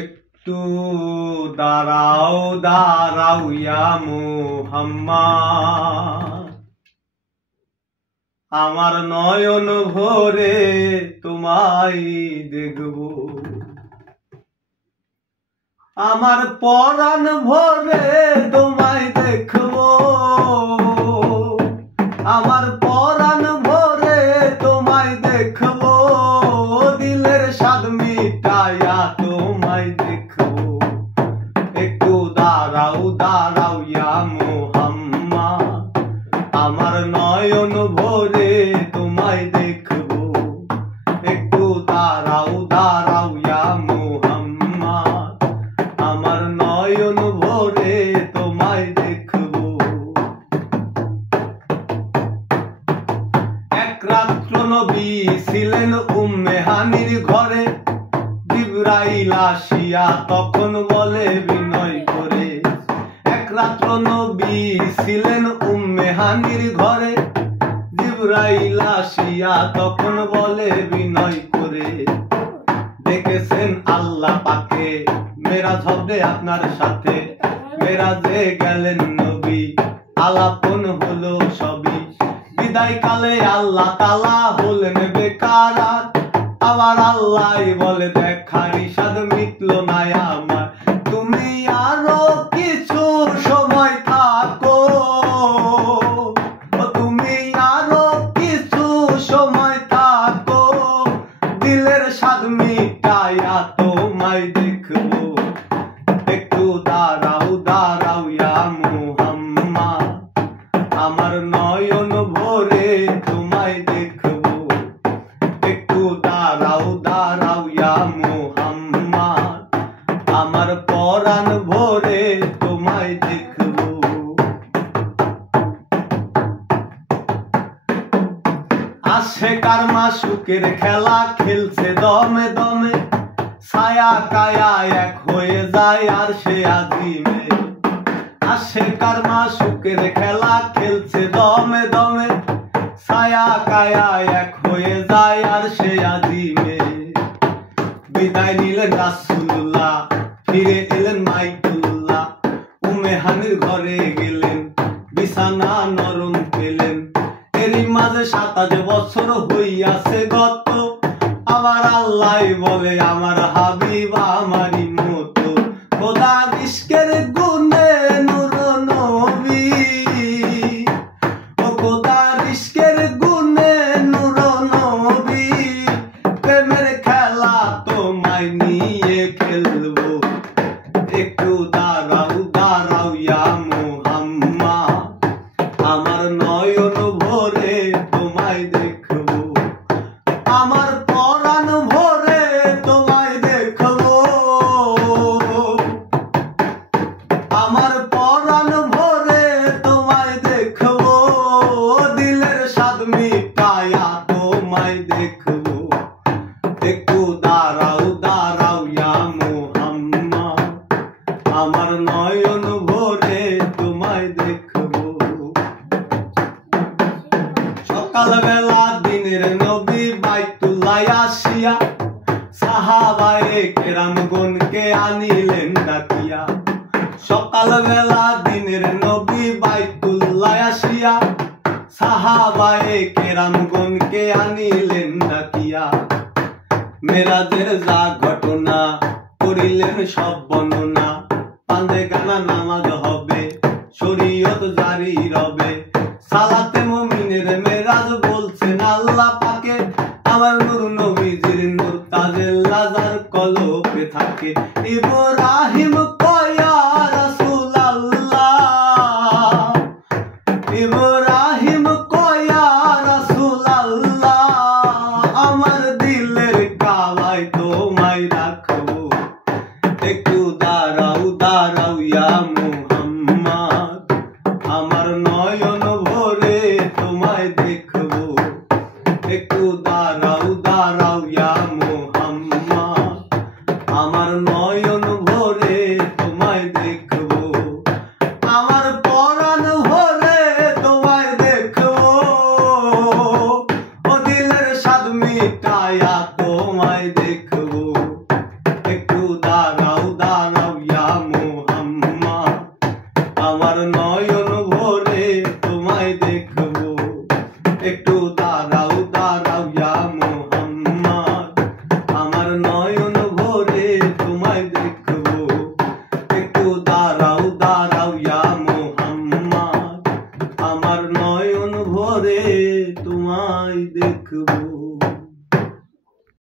একটু দাঁড়াও দাঁড়াও ইয়া মুহাম্মদ, আমার নয়ন ভরে তোমায় দেখব, আমার পরাণ ভরে তোমায় দেখব, আমার পরাণ ভরে তোমায় দেখব, দিলের স্বাদ মিটাইয়া তোমায় দেখব। একটু দাঁড়াও দাঁড়াও ইয়া মুহাম্মদ, আমার নয়ন ভরে তোমায় দেখব। একটু দাঁড়াও দাঁড়াও ইয়া মুহাম্মদ, আমার নয়ন ভরে তোমায় দেখব। এক রাত্র নবী ছিলেন উম্মে হানির ঘরে, জিবরাইল আসিয়া তখন বলে বিনয় করে। এক রাত্র নবী ছিলেন উম্মে হানির ঘরে, জিবরাইল আসিয়া তখন বলে বিনয় করে। দেখেছেন আল্লাহ পাকে মেরাজ হবে আপনার সাথে, মেরাজে গেলেন নবী আলাপন হলো সবই। বিদায় কালে আল্লাহ তাআলা হলেন বেকারার, আবার আল্লাহ বলে দেখার ইশাদ মিটলো না আমার, তুমি আরো কিছু সময় থাকো, তুমি আরো কিছু সময় থাকো, দিলের স্বাদ মিটাইয়া তোমায় দেখব। একটু দাঁড়াও দাঁড়াও ইয়া মুহাম্মদ, আমার নয়ন ভরে তোমায় দেখব। একটু দাঁড়াও দাঁড়াও ইয়া মুহাম্মদ, আমার পরাণ ভরে তোমায় দেখব। আশেকার মাসুকের খেলা খেলছে দমে দমে, ছায়া কায়া এক হয়ে যায় আর সে আজিমে। আশেকার মাসুকের খেলা খেলছে দমে দমে, ছায়া কায়া এক হয়ে যায় আর সে আজিমে। বিদায় নিলেন রাসূলুল্লাহ, ফিরে এলেন মাইতুল্লাহ, উম্মে হানির ঘরে গেলেন, বিছানা নরম পেলেন। এরই মাঝে 27 বছর হইয়াছে গত, আবার আল্লাহ বলে আমার হাবিব আমারই মতো। খোদার ইশকের গুণে নূর নবী, ও খোদার ইশকের গুণে নূর নবী, প্রেমের খেলা তোমায় নিয়ে খেলবো। একটু দাঁড়াও দাঁড়াও ইয়া মুহাম্মদ, আমার নয়ন ভরে তোমায় দেখব, আমার পরাণ ভরে তোমায় দেখব, আমার পরাণ ভরে তোমায় দেখব, দিলের স্বাদ মিটাইয়া তোমায় দেখব। একটু দাঁড়াও দাঁড়াও ইয়া মুহাম্মদ, আমার নয়ন ভরে তোমায় দেখব। সকালবেলা দিনের নবী বাইতুল্লাহ আসিয়া, সাহাবায়ে কেরামগণকে আনিলেন ডাকিয়া। সকালবেলা দিনের নবী বাইতুল্লাহ আসিয়া, সাহাবায়ে কেরামগণকে আনিলেন ডাকিয়া। মেরাজের যা ঘটনা করিলেন সব বর্ণনা, পান্ডে গানা নামাজ হবে, শরীয়ত জারি রবে। সালাতে মুমিনের মেরাজ বলছেন আল্লাহ পাকে, আমার নূর নবীজির নূর তাজেল্লা যার কলবে থাকে। ইব্রাহিম কয়া রাসূলুল্লাহ, ইব্রাহিম কয়া রাসূলুল্লাহ, আমার দিলের কাবায় তোমায় রাখবো। একটু দাঁড়াও দাঁড়াও ইয়া মুহাম্মদ, আমার নয়ন ভরে তোমায় দেখব। একটু দাঁড়াও দাঁড়াও ইয়া মুহাম্মদ, আমার নয়ন